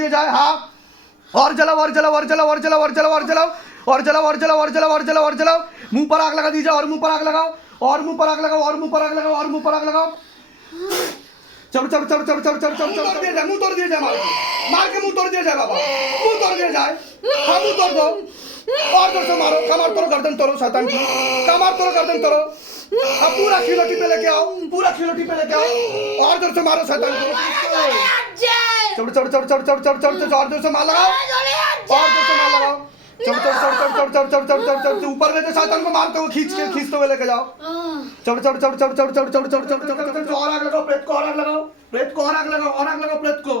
দিয়ে যায় হা और जलाओ और जलाओ और जलाओ और जलाओ और जलाओ और जलाओ और जलाओ और जलाओ और जलाओ और जलाओ और जलाओ मुंह पर आग लगा दीजिए और मुंह पर आग लगाओ और मुंह पर आग लगाओ और मुंह पर आग लगाओ और मुंह पर आग लगाओ चलो चलो चलो चलो चलो चलो चलो तोड़ दिया जाए मुंह तोड़ दिया जाए मार मार के मुंह तोड़ दिया जाए बाबा मुंह तोड़ दिया जाए हाँ मुंह तोड़ दो और जोर से मारो कमर तोड़ो गर्दन तोड़ो शैतान की कमर तोड़ो गर्दन तोड़ो अब पूरा खिलौटी पे लेके आओ पूरा खिलौटी पे लेके आओ और ज़ोर से मारो शैतान को चढ़ चढ़ चढ़ चढ़ चढ़ चढ़ चढ़ चढ़ और ज़ोर से मार लगाओ और ज़ोर से मार लगाओ चढ़ चढ़ चढ़ चढ़ चढ़ चढ़ चढ़ चढ़ चढ़ चढ़ ऊपर लेते शैतान को मारते हो खींच के खींचते हुए लेके जाओ चढ़ चढ़ चढ़ चढ़ चढ़ चढ़ चढ़ चढ़ चढ़ चढ़ और आग लगाओ प्रेत को और आग लगाओ प्रेत को और आग लगाओ और आग लगाओ प्रेत को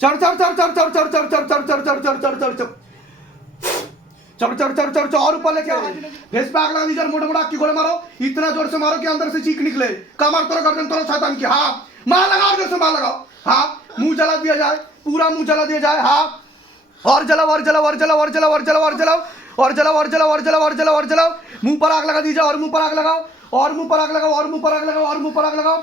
चढ़ चढ़ चढ़ चढ़ चढ़ चढ़ चढ़ चढ़ चढ़ चढ़ चढ़ चढ़ चढ़ चढ़ चढ़ चढ़ चढ़ चढ़ चढ़ और ऊपर लेके फेस पे आगला लगा दीजिए मोटा मोटा की गोले मारो इतना ज़ोर से मारो कि अंदर से चीख निकले कमर तोड़ो गर्दन तोड़ो शैतान की हाँ मार लगाओ ज़ोर से मार लगाओ हाँ मुँह जला दिया जाए पूरा मुँह जला दिया जाए हाँ और जलाओ और जलाओ और जलाओ और जलाओ और जलाओ और जलाओ और जलाओ और जलाओ और जलाओ और जलाओ और जलाओ मुँह पर आग लगा दीजिए और मुँह पर आग लगाओ और मुँह पर आग लगाओ और मुँह पर आग लगाओ और मुँह पर आग लगाओ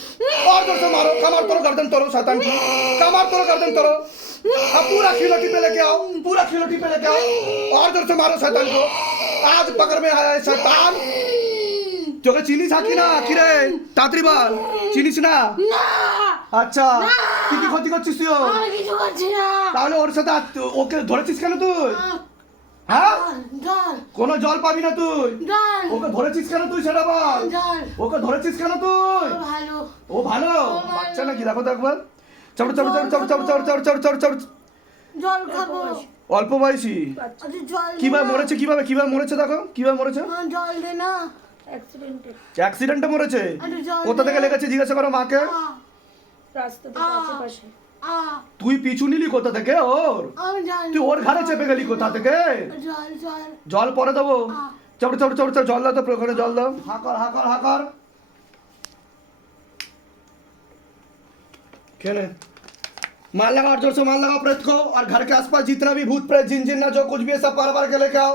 और जोर से मारो कमर तोड़ो गर्दन तोड़ो शैतान की कमर तोड़ो गर्दन तोड़ो अब पूरा खिलोटी पे लेके आओ पूरा खिलोटी पे लेके आओ और जोर से मारो शैतान को आज पकड़ में आया है शैतान তোকে চিনিস হাকি না কি রে তাড়াতাড়ি বল চিনিস না না আচ্ছা কি কি ক্ষতি করছিস তুই ওর? আমি কিছু করছি না তাহলে ওর সাথে আত- ওকে ধরেছিস কেন তুই হ্যাঁ? জল কোনো জল পাবি না তুই। জল। ওকে ধরেছিস কেন তুই সেটা বল। জল। ওকে ধরেছিস কেন তুই? ও ভালো। বাচ্চা নাকি? দেখো তো একবার। চড় চড় চড় চড় চড় চড় চড় চড় চড় চড়। জল খাব। অল্প বয়সী। আচ্ছা কীভাবে মরেছে কীভাবে কীভাবে মরেছে দেখো। কীভাবে মরেছে? জল দে না। অ্যাক্সিডেন্টে অ্যাক্সিডেন্টে মরেছে? কোথা থেকে লেগেছে? জিজ্ঞাসা করো মাকে। রাস্তা থেকে আহ। আশেপাশে আ, তুই পিছু নিলি কোথা থেকে ওর আমি জানি তুই ওর ঘাড়ে চেপে গেলি কোথা থেকে জল জল জল পরে দেবো আহ। চড় চড় চড় চড় জল দাও তো ওখানে জল দাও হাকর হাকর হাকর खेले मार लगाओ और जोर से मार लगाओ प्रेत को और घर के आसपास जितना भी भूत प्रेत जिन जिन्ना जो कुछ भी है सब पर पर के लेके आओ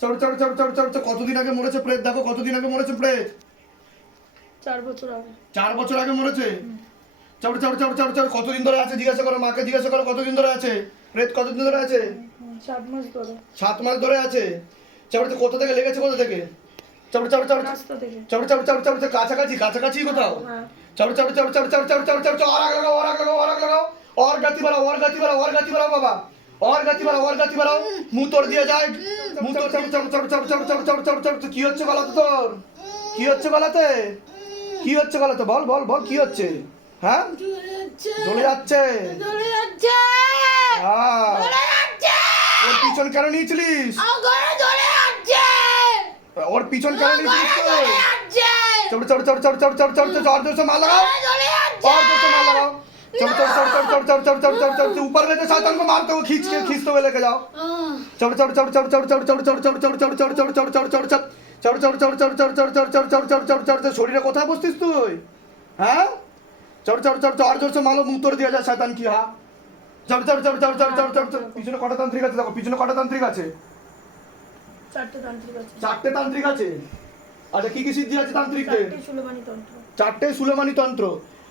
চড় চড় চড় চড় চড় কতদিন আগে মরেছে প্রেত দেখো কতদিন আগে মরেছে প্রেত চার বছর আগে চার বছর আগে মরেছে চড় চড় চড় চড় চড় কতদিন ধরে আছে জিজ্ঞাসা করো মাকে জিজ্ঞাসা করো কতদিন ধরে আছে প্রেত কতদিন ধরে আছে সাত মাস ধরে সাত মাস ধরে আছে চাপড়িতে কোথা থেকে লেগেছে কোথা থেকে চাপড়ি চাপড়ি চাপড়ি চাপড়ি চাপড়ি চাপড়ি চাপড়ি কাছাকাছি কাছাকাছি কোথাও চাপড়ি চাপড়ি চাপড়ি চাপড়ি চাপড়ি চাপড়ি চাপড়ি আর লাগাও আর লাগাও আর লাগাও আর গাতি বাড়াও আর গাতি বাড়াও অর গাতি বাড়াও বাবা ওর গাছি বাড়াও ওর গাছি বাড়াও মুতর দিয়ে যায় মুতর চাপ চাপ চাপ চাপ চাপ চাপ চাপ চাপ চাপ কি হচ্ছে গলাতে তোর কি হচ্ছে গলাতে কি হচ্ছে গলাতে বল বল বল কি হচ্ছে হ্যাঁ জ্বলে যাচ্ছে জ্বলে যাচ্ছে হ্যাঁ ওর পিছন কেন নিয়েছিলিস ওর পিছন কেন নিয়েছিলিস চড় চড় চড় চড় চড় চড় চড় চড় চড় মাল লাগাও চড় চড় মাল লাগাও लगाओ ঘরে জ্বলে যাচ্ছে और जोर से मार लगाओ चढ़ चढ़ चढ़ चढ़ चढ़ चढ़ चढ़ चढ़ चढ़ चढ़ ऊपर लेके शैतान को मारते हुए खींच के खींचते हुए लेके जाओ আহ, चढ़ चढ़ चढ़ चढ़ चढ़ चढ़ चढ़ चढ़ चढ़ चढ़ चढ़ चढ़ चढ़ चढ़ चढ़ चढ़ चढ़ चढ़ चढ़ चढ़ चढ़ चढ़ चढ़ चढ़ चढ़ चढ़ चढ़ चढ़ चढ़ শরীরে কোথায় বসতিস তুই হ্যাঁ চড় চড় চড় চড় জোর সে মালো মুখ তোর দিয়ে যায় শয়তান কি হা চড় চড় চড় চড় চড় চড় চড় চড় পিছনে কটা তান্ত্রিক আছে দেখো পিছনে কটা তান্ত্রিক আছে চারটে তান্ত্রিক আছে চারটে তান্ত্রিক আছে আচ্ছা কি কি সিদ্ধি আছে তান্ত্রিকদের চারটে সুলেমানি তন্ত্র चारटे सुलेमानी तंत्र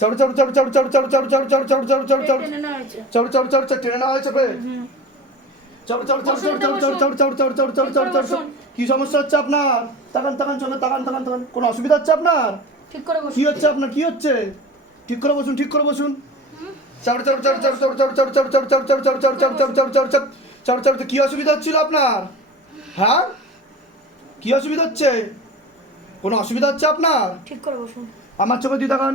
চড় চড় চড় চড় চড় চড় চড় চড় চড় চড় চড় চড় চড় চড় চড় চড় চড় ট্রেনে নেওয়া হয়েছে চড় চড় চড় চড় চড় চড় চড় চড় চড় চড় চড় চড় চড় কি সমস্যা হচ্ছে আপনার তাকান তাকান চলো তাকান তাকান তাকান কোনো অসুবিধা হচ্ছে আপনার ঠিক করে কি হচ্ছে আপনার কি হচ্ছে ঠিক করে বসুন ঠিক করে বসুন চড় চড় চড় চড় চড় চড় চড় চড় চড় চড় চড় চড় চড় চড় চড় চড় চড় চড় চড় কি অসুবিধা হচ্ছিল আপনার হ্যাঁ কি অসুবিধা হচ্ছে কোনো অসুবিধা হচ্ছে আপনার ঠিক করে বসুন আমার চোখে দিয়ে তাকান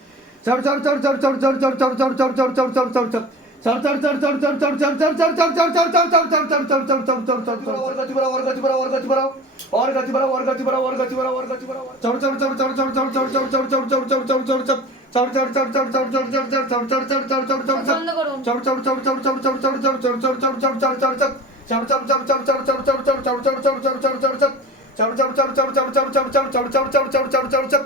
বন্ধ করুন চড় চড় চড় চড় চড় চড় চড় চড় চড় চড় চড় চড় চড় চড় চড় চড় চড়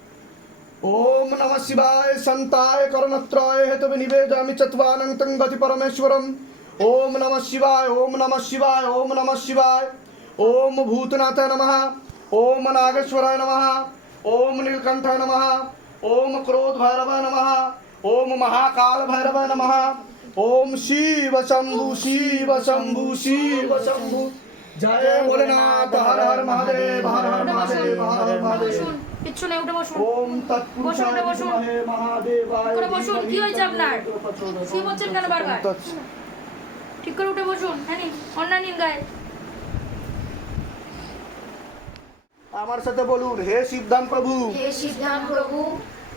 ओम नमः शिवाय संताय कर्णत्राय हेतु निवेदयामि चत्वानंतं गति परमेश्वरम। ओम नमः शिवाय, ओम नमः शिवाय, ओम नमः शिवाय। ओम भूतनाथाय नमः, ओम नागेश्वराय नमः, ओम नीलकंठाय नमः, ओम क्रोध भैरवाय नमः, ओम महाकाल भैरवाय नमः। ओम शिव शंभु शिव शंभु शिव शंभु जय भोलेनाथ, हर हर महादेव, हर हर महादेव, हर हर महादेव। কিচ্ছু নেই উঠে বসুন। ওম তৎপুরুষায় বসুন, বসুন। মহাদেবায় করে বসুন কি হয়েছে আপনার? শুয়ে পড়ছেন কেন বারবার? ঠিক করে উঠে বসুন হ্যাঁ নি নিন গায়ে আমার সাথে বলুন হে শিবধাম প্রভু। হে শিবধাম প্রভু।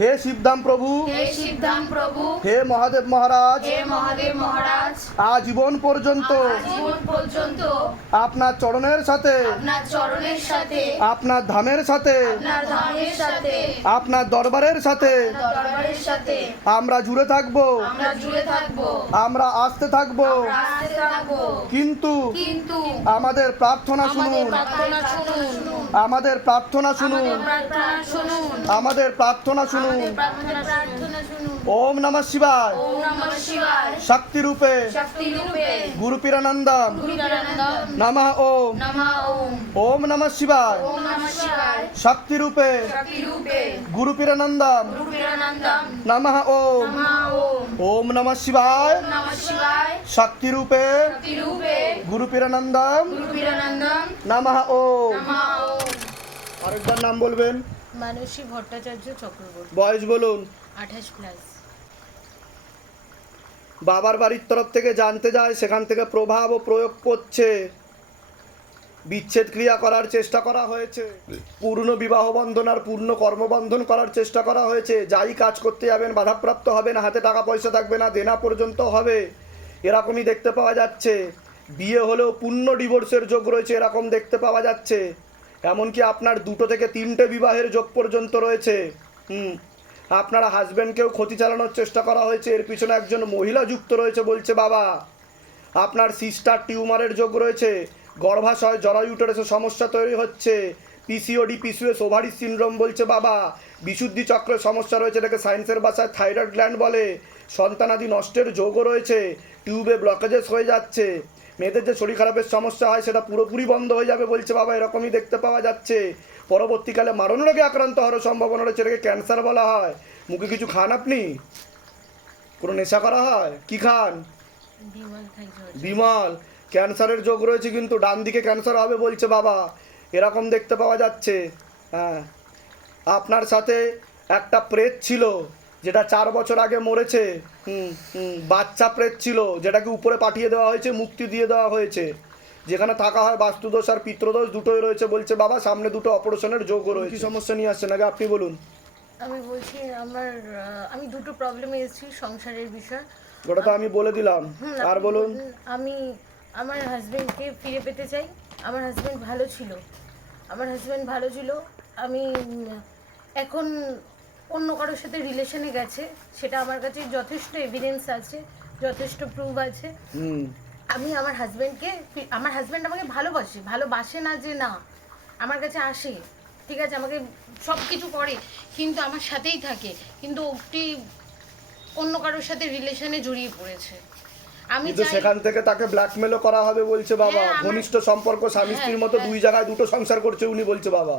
হে শিবধাম প্রভু। হে শিবধাম প্রভু। হে মহাদেব মহারাজ। হে মহাদেব মহারাজ। আজীবন পর্যন্ত। জীবন পর্যন্ত। আপনার চরণের সাথে। আপনার চরণের সাথে। আপনার ধামের সাথে। আপনার ধামের সাথে। আপনার দরবারের সাথে। দরবারের সাথে। আমরা জুড়ে থাকব। আমরা জুড়ে থাকব। আমরা আসতে থাকব। আসতে থাকব। কিন্তু কিন্তু আমাদের প্রার্থনা আমাদের শুনুন। প্রার্থনা শুনুন। আমাদের প্রার্থনা শুনুন। আমাদের প্রার্থনা শুনুন। ওম নম শিবায়। শক্তি রূপে গুরু পিরানন্দম নম ওম। ওম। নম শিবায়। শক্তি রূপে গুরু পিরানন্দম নম ওম। ওম। নম শিবায়। শক্তি রূপে গুরু পিরানন্দম নম ওম। আরেকবার নাম বলবেন। মানসী ভট্টাচার্য চক্রবর্তী। বয়স বলুন। আঠাশ প্লাস বাবার বাড়ির তরফ থেকে জানতে যায় সেখান থেকে প্রভাব ও প্রয়োগ করছে। বিচ্ছেদ ক্রিয়া করার চেষ্টা করা হয়েছে। পূর্ণ বিবাহ বন্ধন আর পূর্ণ কর্মবন্ধন করার চেষ্টা করা হয়েছে। যাই কাজ করতে যাবেন বাধাপ্রাপ্ত হবেন হাতে টাকা পয়সা থাকবে না দেনা পর্যন্ত হবে। এরকমই দেখতে পাওয়া যাচ্ছে। বিয়ে হলেও পূর্ণ ডিভোর্সের যোগ রয়েছে এরকম দেখতে পাওয়া যাচ্ছে। এমনকি আপনার দুটো থেকে তিনটে বিবাহের যোগ পর্যন্ত রয়েছে। হুম, আপনার হাজব্যান্ডকেও ক্ষতি চালানোর চেষ্টা করা হয়েছে। এর পিছনে একজন মহিলা যুক্ত রয়েছে বলছে বাবা। আপনার সিস্টার টিউমারের যোগ রয়েছে। গর্ভাশয় জরায়ুটারেসে সমস্যা তৈরি হচ্ছে। পিসিওডি পিসিওএস ওভারি সিনড্রোম বলছে বাবা। বিশুদ্ধি চক্রের সমস্যা রয়েছে, এটাকে সায়েন্সের ভাষায় থাইরয়েড গ্ল্যান্ড বলে। সন্তানাদি নষ্টের যোগও রয়েছে। টিউবে ব্লকেজেস হয়ে যাচ্ছে। মেয়েদের যে শরীর খারাপের সমস্যা হয় সেটা পুরোপুরি বন্ধ হয়ে যাবে বলছে বাবা এরকমই দেখতে পাওয়া যাচ্ছে। পরবর্তীকালে মারণ রোগে আক্রান্ত হওয়ার সম্ভাবনা রয়েছে এটাকে ক্যান্সার বলা হয়। মুখে কিছু খান আপনি? কোনো নেশা করা হয়? কি খান? বিমল। ক্যান্সারের যোগ রয়েছে কিন্তু ডান দিকে ক্যান্সার হবে বলছে বাবা। এরকম দেখতে পাওয়া যাচ্ছে। হ্যাঁ। আপনার সাথে একটা প্রেত ছিল। যেটা চার বছর আগে মরেছে বাচ্চা প্রেত ছিল যেটাকে উপরে পাঠিয়ে দেওয়া হয়েছে মুক্তি দিয়ে দেওয়া হয়েছে। যেখানে থাকা হয় বাস্তুদোষ আর পিত্রদোষ দুটোই রয়েছে বলছে বাবা সামনে দুটো অপারেশনের যোগও রয়েছে। কি সমস্যা নিয়ে আসছেন আগে আপনি বলুন। আমি বলছি আমার আমি দুটো প্রবলেমে এসেছি সংসারের বিষয়। ওটা তো আমি বলে দিলাম। হুম, আর বলুন। আমি আমার হাজবেন্ডকে ফিরে পেতে চাই। আমার হাজবেন্ড ভালো ছিল। আমার হাজবেন্ড ভালো ছিল। আমি এখন অন্য কারোর সাথে রিলেশনে গেছে সেটা আমার কাছে যথেষ্ট এভিডেন্স আছে যথেষ্ট প্রুফ আছে। আমি আমার হাজব্যান্ডকে আমার হাজব্যান্ড আমাকে ভালোবাসে ভালোবাসে না যে না আমার কাছে আসে ঠিক আছে আমাকে সব কিছু করে কিন্তু আমার সাথেই থাকে কিন্তু ওটি অন্য কারোর সাথে রিলেশনে জড়িয়ে পড়েছে। আমি কিন্তু সেখান থেকে তাকে ব্ল্যাকমেলও করা হবে বলছে বাবা। হ্যাঁ, ঘনিষ্ঠ সম্পর্ক স্বামী স্ত্রীর হ্যাঁ, মতো হ্যাঁ। দুই জায়গায় দুটো সংসার করছে উনি বলছে বাবা।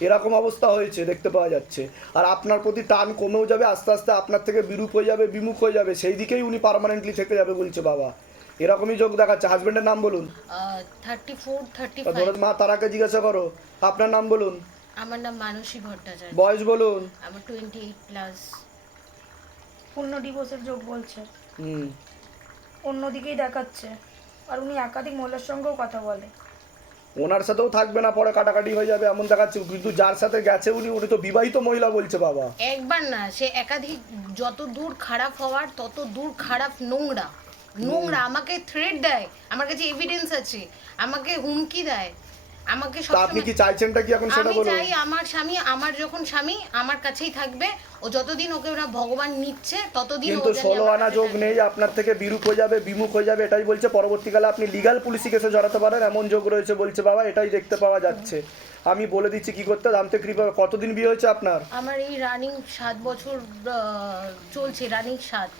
এরকম অবস্থা হয়েছে দেখতে পাওয়া যাচ্ছে। আর আপনার প্রতি টান কমেও যাবে আস্তে আস্তে আপনার থেকে বিরূপ হয়ে যাবে বিমুখ হয়ে যাবে সেই দিকেই উনি পার্মানেন্টলি থেকে যাবে বলছে বাবা। এরকমই যোগ দেখাচ্ছে। হাজবেন্ডের নাম বলুন। থার্টি ফোর থার্টি ধরো মা তারাকে জিজ্ঞাসা করো আপনার নাম বলুন। আমার নাম মানসী ভট্টাচার্য। বয়স বলুন। আমার টোয়েন্টি এইট প্লাস পূর্ণ ডিভোর্সের যোগ বলছে। হুম। অন্যদিকেই দেখাচ্ছে। আর উনি একাধিক মহিলার সঙ্গেও কথা বলে। ওনার সাথেও থাকবে না পরে কাটাকাটি হয়ে যাবে এমন দেখাচ্ছে। কিন্তু যার সাথে গেছে উনি উনি তো বিবাহিত মহিলা বলছে বাবা। একবার না সে একাধিক যত দূর খারাপ হওয়ার তত দূর খারাপ নোংরা। নোংরা আমাকে থ্রেড দেয় আমার কাছে এভিডেন্স আছে আমাকে হুমকি দেয়। আমাকে তা আপনি কি চাইছেনটা কি এখন সেটা আমি বলুন। চাই আমার স্বামী আমার যখন স্বামী আমার কাছেই থাকবে। ও যতদিন ওকে ওরা ভগবান নিচ্ছে ততদিন ও কিন্তু জানি ষোলো আনা যোগ নেই আপনার থেকে বিরূপ হয়ে যাবে বিমুখ হয়ে যাবে এটাই বলছে। পরবর্তীকালে আপনি লিগাল পুলিশি কেসে জড়াতে পারেন এমন যোগ রয়েছে বলছে বাবা এটাই দেখতে পাওয়া যাচ্ছে। আমি বলে দিচ্ছি কি করতে জানতে কৃপা কতদিন বিয়ে হয়েছে আপনার? আমার এই রানিং সাত বছর আহ, চলছে রানিং সাত।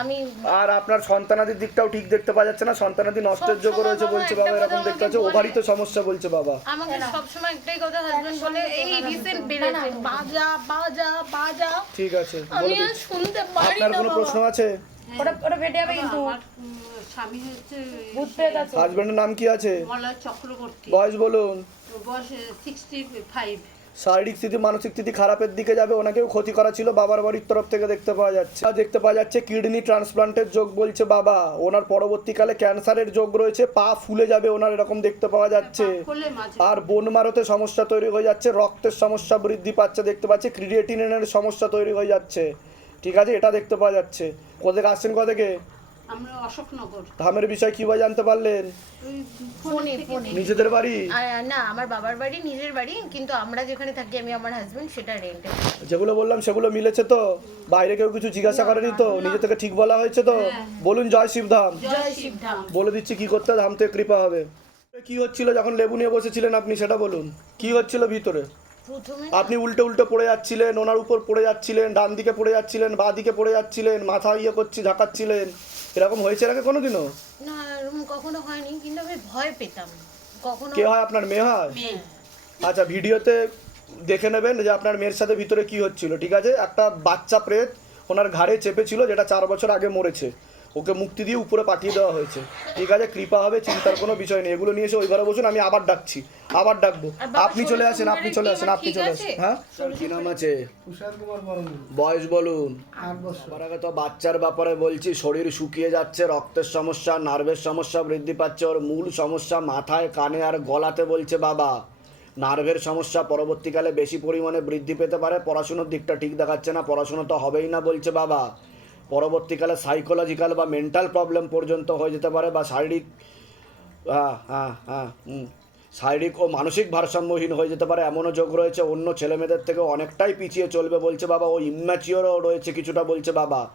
আমি আর আপনার সন্তানাদির দিকটাও ঠিক দেখতে পাওয়া যাচ্ছে না। সন্তানাদি নষ্টের যোগ রয়েছে বলছে বাবা এরকম দেখতে পাচ্ছে ওভারই তো সমস্যা বলছে বাবা। আমাকে সবসময় একটাই কথা হাজবেন্ড বলে এই রিসেন্ট বেড়েছে বাজা বাজা বাজা। ঠিক আছে আমি আর শুনতে পারি আপনার কোনো প্রশ্ন আছে? ওটা ওটা ফেটে যাবে কিন্তু। স্বামী হচ্ছে হাজবেন্ডের নাম কি আছে? মলয় চক্রবর্তী। বয়স বলুন। বয়স সিক্সটি ফাইভ শারীরিক স্থিতি মানসিক স্থিতি খারাপের দিকে যাবে ওনাকেও ক্ষতি করা ছিল বাবার বাড়ির তরফ থেকে দেখতে পাওয়া যাচ্ছে। দেখতে পাওয়া যাচ্ছে কিডনি ট্রান্সপ্লান্টের যোগ বলছে বাবা। ওনার পরবর্তীকালে ক্যান্সারের যোগ রয়েছে পা ফুলে যাবে ওনার এরকম দেখতে পাওয়া যাচ্ছে। আর বোন মারতে সমস্যা তৈরি হয়ে যাচ্ছে রক্তের সমস্যা বৃদ্ধি পাচ্ছে দেখতে পাচ্ছে ক্রিয়েটিনের সমস্যা তৈরি হয়ে যাচ্ছে। ঠিক আছে এটা দেখতে পাওয়া যাচ্ছে। কোথেকে আসছেন কোথেকে? আমরা অশোকনগর। ধামের বিষয় কীভাবে জানতে পারলেন? ফোনে ফোনে। নিজেদের বাড়ি? আর না আমার বাবার বাড়ি নিজের বাড়ি কিন্তু আমরা যেখানে থাকি আমি আমার হাজবেন্ড সেটা রেন্টে যেগুলো বললাম সেগুলো মিলেছে তো? বাইরে কেউ কিছু জিজ্ঞাসা করেনি তো? নিজে থেকে ঠিক বলা হয়েছে তো? বলুন জয় শিবধাম জয় শিবধাম বলে দিচ্ছি কি করতে ধাম থেকে কৃপা হবে। কি হচ্ছিল যখন লেবু নিয়ে বসেছিলেন আপনি সেটা বলুন। কি হচ্ছিল ভিতরে? আপনি উল্টে উল্টে পড়ে যাচ্ছিলেন ওনার উপর পড়ে যাচ্ছিলেন ডান দিকে পড়ে যাচ্ছিলেন বাঁ দিকে পড়ে যাচ্ছিলেন মাথা ইয়ে করছি ঝাঁকাচ্ছিলেন। এরকম হয়েছে আগে কোনোদিনও? না এরকম কখনো হয়নি কিন্তু আমি ভয় পেতাম। কখনো কে হয় আপনার মেয়ে হয়। আচ্ছা ভিডিওতে দেখে নেবেন যে আপনার মেয়ের সাথে ভিতরে কি হচ্ছিল ঠিক আছে? একটা বাচ্চা প্রেত ওনার ঘাড়ে চেপেছিল যেটা চার বছর আগে মরেছে। ওকে মুক্তি দিয়ে উপরে পাঠিয়ে দেওয়া হয়েছে। ঠিক আছে কৃপা হবে চিন্তার কোনো বিষয় নেই। এগুলো নিয়ে এসে ওই ঘরে বসুন আমি আবার ডাকছি আবার ডাকবো। আপনি চলে আসেন আপনি চলে আসেন আপনি চলে আসেন। হ্যাঁ? কি নাম আছে? বয়স বলুন। আগে তো বাচ্চার ব্যাপারে বলছি শরীর শুকিয়ে যাচ্ছে রক্তের সমস্যা নার্ভের সমস্যা বৃদ্ধি পাচ্ছে ওর মূল সমস্যা মাথায় কানে আর গলাতে বলছে বাবা। নার্ভের সমস্যা পরবর্তীকালে বেশি পরিমাণে বৃদ্ধি পেতে পারে পড়াশুনোর দিকটা ঠিক দেখাচ্ছে না পড়াশুনো তো হবেই না বলছে বাবা। পরবর্তীকালে সাইকোলজিক্যাল বা মেন্টাল প্রবলেম পর্যন্ত হয়ে যেতে পারে বা শারীরিক হ্যাঁ হ্যাঁ হ্যাঁ শারীরিক ও মানসিক ভারসাম্যহীন হয়ে যেতে পারে, এমনও যোগ রয়েছে। অন্য ছেলেমেয়েদের থেকে অনেকটাই পিছিয়ে চলবে বলছে বাবা ও ইম্যাচিওরও রয়েছে কিছুটা বলছে বাবা।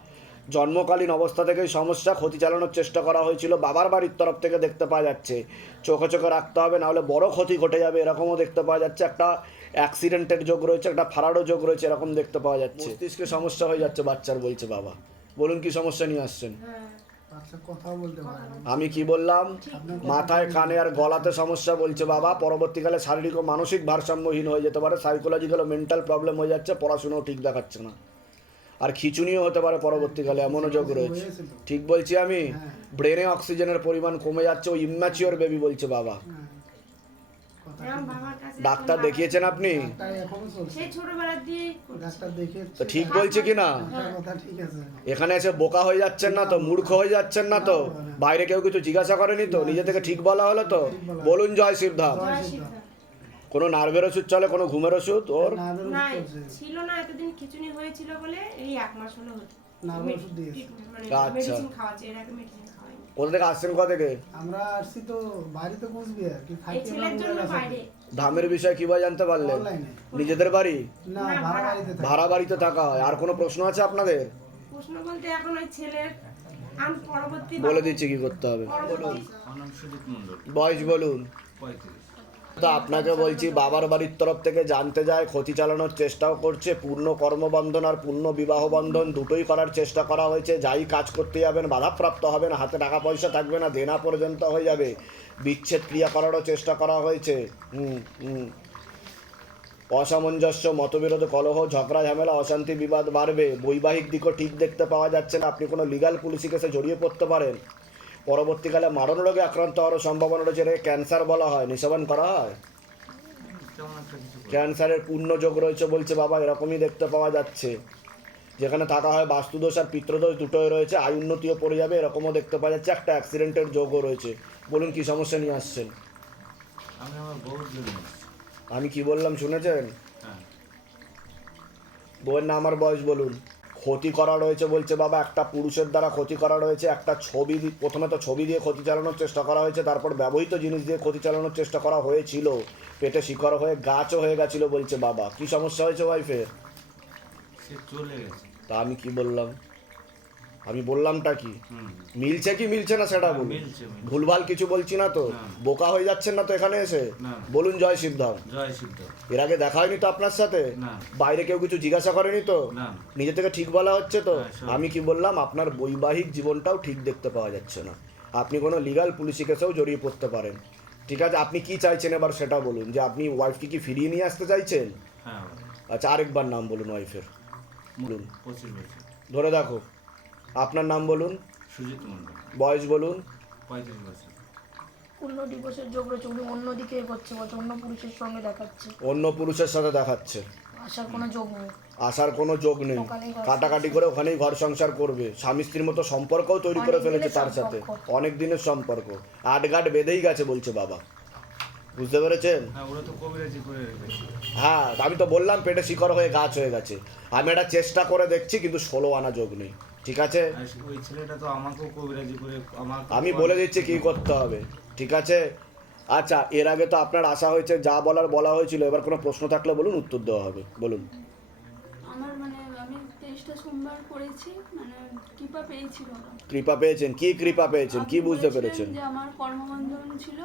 জন্মকালীন অবস্থা থেকেই সমস্যা ক্ষতি চালানোর চেষ্টা করা হয়েছিল। বাবার বাড়ির তরফ থেকে দেখতে পাওয়া যাচ্ছে। চোখে চোখে রাখতে হবে, নাহলে বড় ক্ষতি ঘটে যাবে। এরকমও দেখতে পাওয়া যাচ্ছে। একটা অ্যাক্সিডেন্টের যোগ রয়েছে, একটা ফারারও যোগ রয়েছে, এরকম দেখতে পাওয়া যাচ্ছে। মস্তিষ্কে সমস্যা হয়ে যাচ্ছে বাচ্চার, বলছে বাবা। বলুন কি সমস্যা নিয়ে আসছেন? না আমি কি বললাম? মাথায় কানে আর গলাতে সমস্যা বলছে বাবা। পরবর্তীকালে শারীরিক ও মানসিক ভারসাম্যহীন হয়ে যেতে পারে। সাইকোলজিক্যাল ও মেন্টাল প্রবলেম হয়ে যাচ্ছে। পড়াশোনাও ঠিক দেখাচ্ছে না। আর খিচুনিও হতে পারে পরবর্তীকালে। এমনও যোগ রয়েছে। ঠিক বলছি আমি? ব্রেনে অক্সিজেনের পরিমাণ কমে যাচ্ছে। ও ইম্যাচিওর বেবি বলছে বাবা। হ্যাঁ। ডাক্তার দেখিয়েছেন আপনি? তো ঠিক বলছে কি না আপনার কথা ঠিক আছে। এখানে এসে বোকা হয়ে যাচ্ছেন না তো মূর্খ হয়ে যাচ্ছেন না তো? বাইরে কেউ কিছু জিজ্ঞাসা করেনি তো? নিজে থেকে ঠিক বলা হলো তো? বলুন জয় শিবধাম জয় সিদ্ধা। কোনো নার্ভের ওষুধ চলে কোনো ঘুমের ওষুধ ওর? ছিল না এতদিন খিচুনি হয়েছিল বলে এই এক মাস হলো মানে আচ্ছা। কোথা থেকে আসছেন কোথা থেকে? আমরা আসছি তো বাড়িতে তো কোচবিহার কি বাইরে। ধামের বিষয়ে কীভাবে জানতে পারলেন? নিজেদের বাড়ি? না ভাড়া বাড়িতে থাকি। ভাড়া বাড়িতে থাকা হয়। আর কোনো প্রশ্ন আছে আপনাদের? প্রশ্ন বলতে এখন ওই ছেলের আম পরবর্তী বলে দিচ্ছি কি করতে হবে। বয়স বলুন। পঁয়ত্রিশ। তো আপনাকে বলছি, বাবার বাড়ির তরফ থেকে জানতে যায়, ক্ষতি চালানোর চেষ্টাও করছে, পূর্ণ কর্মবন্ধন আর পূর্ণ বিবাহ বন্ধন দুটোই করার চেষ্টা করা হয়েছে, যাই কাজ করতে যাবেন, বাধাপ্রাপ্ত হবেন, হাতে টাকা পয়সা থাকবে না, দেনা পর্যন্ত হয়ে যাবে, বিচ্ছেদ ক্রিয়া করারও চেষ্টা করা হয়েছে। হুম হুম। অসামঞ্জস্য, মতবিরোধ, কলহ, ঝগড়া, ঝামেলা, অশান্তি, বিবাদ বাড়বে, বৈবাহিক দিকও ঠিক দেখতে পাওয়া যাচ্ছে না, আপনি কোনো লিগাল পুলিশি কেসে জড়িয়ে পড়তে পারেন। পরবর্তীকালে মারণ রোগে আক্রান্ত হওয়ার সম্ভাবনা রয়েছে এটাকে ক্যান্সার বলা হয়। নিঃসরণ করা হয়? না। ক্যান্সারের পূর্ণ যোগ রয়েছে বলছে বাবা এরকমই দেখতে পাওয়া যাচ্ছে। যেখানে থাকা হয় বাস্তুদোষ আর পিত্রদোষ দুটোই রয়েছে। আয় উন্নতিও পড়ে যাবে এরকমও দেখতে পাওয়া যাচ্ছে। একটা অ্যাক্সিডেন্টের যোগও রয়েছে। বলুন কি সমস্যা নিয়ে আসছেন? আমি আমার কি বললাম শুনেছেন? হ্যাঁ। বউয়ের নাম আর বয়স বলুন। ক্ষতি করা রয়েছে বলছে বাবা একটা পুরুষের দ্বারা ক্ষতি করা রয়েছে একটা ছবি প্রথমে তো ছবি দিয়ে ক্ষতি চালানোর চেষ্টা করা হয়েছে তারপর ব্যবহৃত জিনিস দিয়ে ক্ষতি চালানোর চেষ্টা করা হয়েছিল। পেটে শিকড় হয়ে গাছও হয়ে গেছিল বলছে বাবা। কি সমস্যা হয়েছে ওয়াইফের সে চলে গেছে। তা আমি কি বললাম? আমি বললামটা কি? মিলছে কি মিলছে না সেটা বলুন। মিলছে। ভুলভাল কিছু বলছি না তো। বোকা হয়ে যাচ্ছেন না তো এখানে এসে? বলুন জয় সিদ্ধাম এর আগে দেখা হয়নি তো আপনার সাথে? বাইরে কেউ কিছু জিজ্ঞাসা করেনি তো? নিজে থেকে ঠিক বলা হচ্ছে তো? হ্যাঁ, আমি কি বললাম আপনার বৈবাহিক জীবনটাও ঠিক দেখতে পাওয়া যাচ্ছে না। আপনি কোনো লিগাল পুলিশি কেসেও জড়িয়ে পড়তে পারেন। ঠিক আছে আপনি কি চাইছেন এবার সেটা বলুন। যে আপনি ওয়াইফকে কি ফিরিয়ে নিয়ে আসতে চাইছেন? হ্যাঁ আচ্ছা আরেকবার নাম বলুন ওয়াইফের বলুন। ধরে দেখো। আপনার নাম বলুন? সুজিত মন্ডল বয়স বলুন? পঁয়ত্রিশ বছর। অন্য ডিভোর্সের যোগ রয়েছে অন্যদিকে এগোচ্ছে বলছে অন্য পুরুষের সঙ্গে দেখাচ্ছে। অন্য পুরুষের সাথে দেখাচ্ছে। আসার কোনো যোগ নেই। আসার কোনো যোগ নেই। ওখানেই ঘর কাটাকাটি করে ওখানেই ঘর সংসার করবে। স্বামী স্ত্রীর মতো সম্পর্কও তৈরি করে অনেক ফেলেছে দিনের তার সাথে। সম্পর্ক। অনেক দিনের সম্পর্ক। আটগাট বেঁধেই গেছে বলছে বাবা। বুঝতে পেরেছেন? হ্যাঁ ওরা তো কবিরাজি করে রেখেছে। হ্যাঁ আমি তো বললাম পেটে শিকড় হয়ে গাছ হয়ে গেছে। আমি একটা চেষ্টা করে দেখছি কিন্তু ষোলো আনা যোগ নেই। ঠিক আছে? ওই ছেলেটা তো আমাকেও কবিরাজি করে আমার আমি বলে দিচ্ছি কি করতে হবে ঠিক আছে? আচ্ছা এর আগে তো আপনার আশা হয়েছে যা বলার বলা হয়েছিল এবার কোনো প্রশ্ন থাকলে বলুন উত্তর দেওয়া হবে বলুন। আমার মানে আমি তেইশটা সোমবার করেছি মানে কৃপা পেয়েছি বাবা কৃপা পেয়েছেন? কি কৃপা পেয়েছেন? কি বুঝতে পেরেছেন? যে আমার কর্মবন্ধন ছিল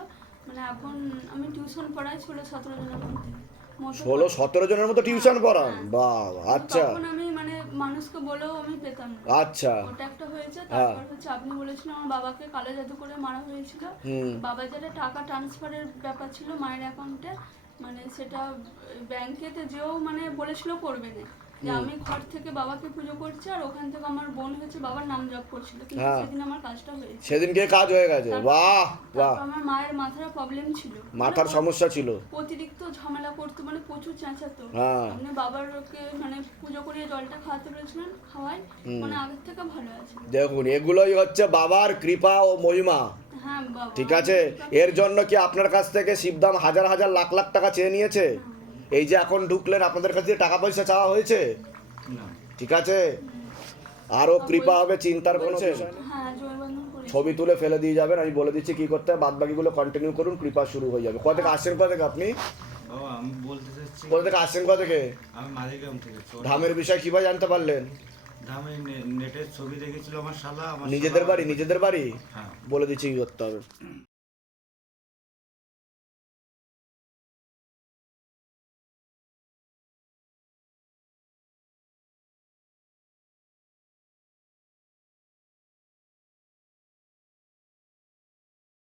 মানে এখন আমি টিউশন পড়াই ষোলো সতেরো জনের মধ্যে। ষোলো সতেরো জনের মতো টিউশন পড়ান? বা আচ্ছা। আমি মানে মানুষকে বলেও আমি পেতাম না। আচ্ছা। ওটা একটা হয়েছে হ্যাঁ। তারপর হচ্ছে আপনি বলেছিলেন আমার বাবাকে কালো জাদু করে মারা হয়েছিল। বাবা যেটা টাকা ট্রান্সফারের ব্যাপার ছিল মায়ের অ্যাকাউন্টে মানে সেটা ব্যাংকেতে যেও মানে বলেছিল করবে না। যে আমি ঘর থেকে বাবাকে পুজো করছি আর ওখান থেকে আমার বোন হচ্ছে বাবার নাম জপ করছিল। কিন্তু হ্যাঁ। সেদিন আমার কাজটা হয়েছে। সেদিনকে কাজ হয়ে গেছে। বাহ বাহ তারপর আমার মায়ের মাথার প্রবলেম ছিল। মাথার মানে সমস্যা ছিল। অতিরিক্ত ঝামেলা করতো মানে প্রচুর চেঁচাতো। হ্যাঁ। আপনি বাবারকে মানে পুজো করিয়ে জলটা খাওয়াতে বলেছিলেন খাওয়াই। মানে আগের থেকে ভালো আছে। দেখুন এগুলোই হচ্ছে বাবার কৃপা ও মহিমা। হ্যাঁ বাবা। ঠিক আছে? এর জন্য কি আপনার কাছ থেকে শিবদাম হাজার হাজার লাখ লাখ টাকা চেয়ে নিয়েছে? এই যে এখন ঢুকলেন আপনাদের কাছে টাকা পয়সা চাওয়া হয়েছে? ঠিক আছে? আরও কৃপা হবে চিন্তার নেই। হ্যাঁ ছবি তুলে ফেলে দিয়ে যাবেন আমি বলে দিচ্ছি কি করতে হবে বাদ বাকিগুলো কন্টিনিউ করুন কৃপা শুরু হয়ে যাবে। কোথা থেকে আসছেন কোথা থেকে আপনি? কোথা থেকে আসছেন কোথা থেকে? ধামের বিষয় কীভাবে জানতে পারলেন? নেটের ছবি দেখেছিল আমার শালা নিজেদের বাড়ি নিজেদের বাড়ি? হ্যাঁ। বলে দিচ্ছি কি করতে হবে।